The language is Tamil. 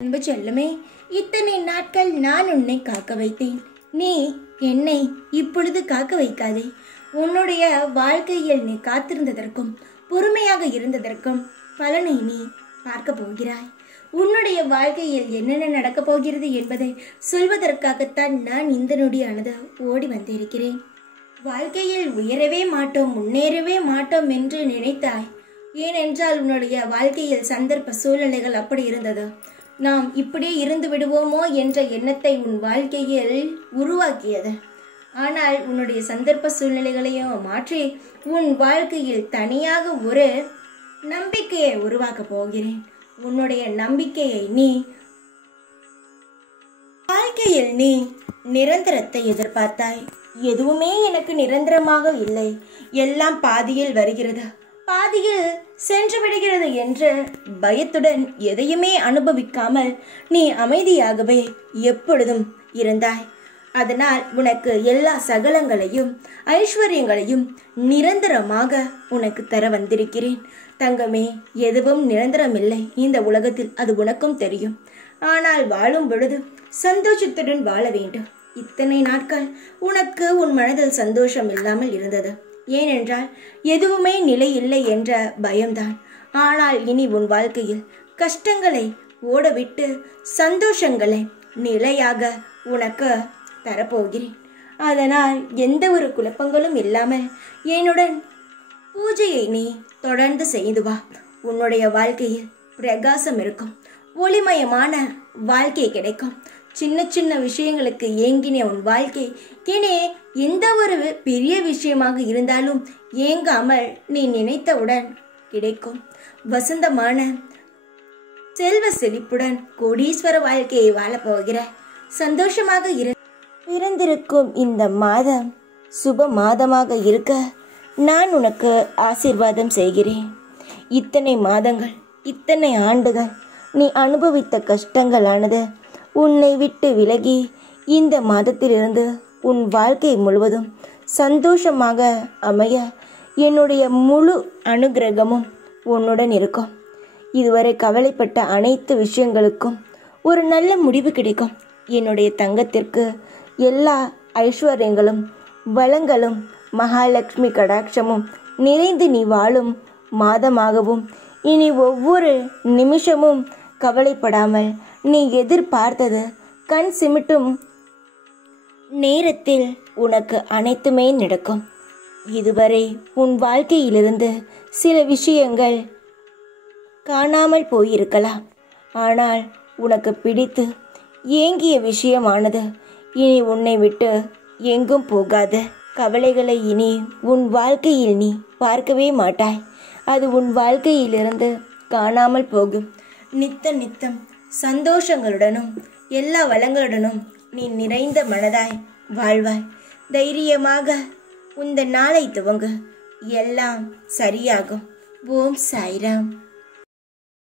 அன்பு செல்லமே, இத்தனை நாட்கள் நான் உன்னை காக்க வைத்தேன். நீ என்னை இப்பொழுது காக்க வைக்காதே. உன்னுடைய வாழ்க்கையில் நீ காத்திருந்ததற்கும் பொறுமையாக இருந்ததற்கும் பலனை நீ பார்க்க போகிறாய். உன்னுடைய வாழ்க்கையில் என்னென்ன நடக்கப் போகிறது என்பதை சொல்வதற்காகத்தான் நான் இந்த நொடியானது ஓடி வந்திருக்கிறேன். வாழ்க்கையில் உயரவே மாட்டோம், முன்னேறவே மாட்டோம் என்று நினைத்தாய். ஏனென்றால் உன்னுடைய வாழ்க்கையில் சந்தர்ப்ப சூழ்நிலைகள் அப்படி இருந்தது. நாம் இப்படியே இருந்து விடுவோமோ என்ற எண்ணத்தை உன் வாழ்க்கையில் உருவாக்கியது. ஆனால் உன்னுடைய சந்தர்ப்ப சூழ்நிலைகளையும் மாற்றி உன் வாழ்க்கையில் தனியாக ஒரு நம்பிக்கையை உருவாக்க போகிறேன். உன்னுடைய நம்பிக்கையை நீ வாழ்க்கையில் நீ நிரந்தரத்தை எதிர்பார்த்தாய். எதுவுமே எனக்கு நிரந்தரமாக இல்லை, எல்லாம் பாதியில் வருகிறது, பாதியில் சென்று விடுகிறது என்று பயத்துடன் எதையுமே அனுபவிக்காமல் நீ அமைதியாகவே எப்பொழுதும் இருந்தாய். அதனால் உனக்கு எல்லா சகலங்களையும் ஐஸ்வர்யங்களையும் நிரந்தரமாக உனக்கு தர வந்திருக்கிறேன். தங்கமே, எதுவும் நிரந்தரமில்லை இந்த உலகத்தில், அது உனக்கும் தெரியும். ஆனால் வாழும் பொழுது சந்தோஷத்துடன் வாழ வேண்டும். இத்தனை நாட்கள் உனக்கு உன் மனதில் சந்தோஷம் இல்லாமல் இருந்தது. ஏனென்றால் எதுவுமே நிலை இல்லை என்ற பயம்தான். ஆனால் இனி உன் வாழ்க்கையில் கஷ்டங்களை ஓடவிட்டு சந்தோஷங்களை நிலையாக உனக்கு தரப்போகிறேன். அதனால் எந்த ஒரு குழப்பங்களும் இல்லாமல் என்னுடன் பூஜையை நீ தொடர்ந்து செய்து வா. உன்னுடைய வாழ்க்கையில் பிரகாசம் இருக்கும், ஒளிமயமான வாழ்க்கை கிடைக்கும். சின்ன சின்ன விஷயங்களுக்கு ஏங்கின உன் வாழ்க்கை இனி எந்த ஒரு பெரிய விஷயமாக இருந்தாலும் ஏங்காமல் நீ நினைத்தவுடன் கிடைக்கும். வசந்தமான செல்வ செழிப்புடன் கோடீஸ்வர வாழ்க்கையை வாழப்போகிற சந்தோஷமாக பிறந்திருக்கும் இந்த மாதம் சுப மாதமாக இருக்க நான் உனக்கு ஆசீர்வாதம் செய்கிறேன். இத்தனை மாதங்கள், இத்தனை ஆண்டுகள் நீ அனுபவித்த கஷ்டங்களானது உன்னை விட்டு விலகி இந்த மாதத்திலிருந்து உன் வாழ்க்கை முழுவதும் சந்தோஷமாக அமைய என்னுடைய முழு அனுகிரகமும் உன்னுடன் இருக்கும். இதுவரை கவலைப்பட்ட அனைத்து விஷயங்களுக்கும் ஒரு நல்ல முடிவு கிடைக்கும். என்னுடைய தங்கத்திற்கு எல்லா ஐஸ்வர்யங்களும் வளங்களும் மகாலட்சுமி கடாட்சமும் நிறைந்து நீ வாழும் மாதமாகவும் இனி ஒவ்வொரு நிமிஷமும் கவலைப்படாமல் நீ எதிர்பார்த்தது கண் சிமிட்டும் நேரத்தில் உனக்கு அனைத்துமே நடக்கும். இதுவரை உன் வாழ்க்கையிலிருந்து சில விஷயங்கள் காணாமல் போயிருக்கலாம். ஆனால் உனக்கு பிடித்து ஏங்கிய விஷயமானது இனி உன்னை விட்டு எங்கும் போகாது. கவலைகளை இனி உன் வாழ்க்கையில் நீ பார்க்கவே மாட்டாய். அது உன் வாழ்க்கையிலிருந்து காணாமல் போகும். நித்தம் சந்தோஷங்களுடனும் எல்லா வளங்களுடனும் நீ நிறைந்த மனதாய் வாழ்வாய். தைரியமாக இந்த நாளை துவங்கு, எல்லாம் சரியாகும். ஓம் சாய்ராம்.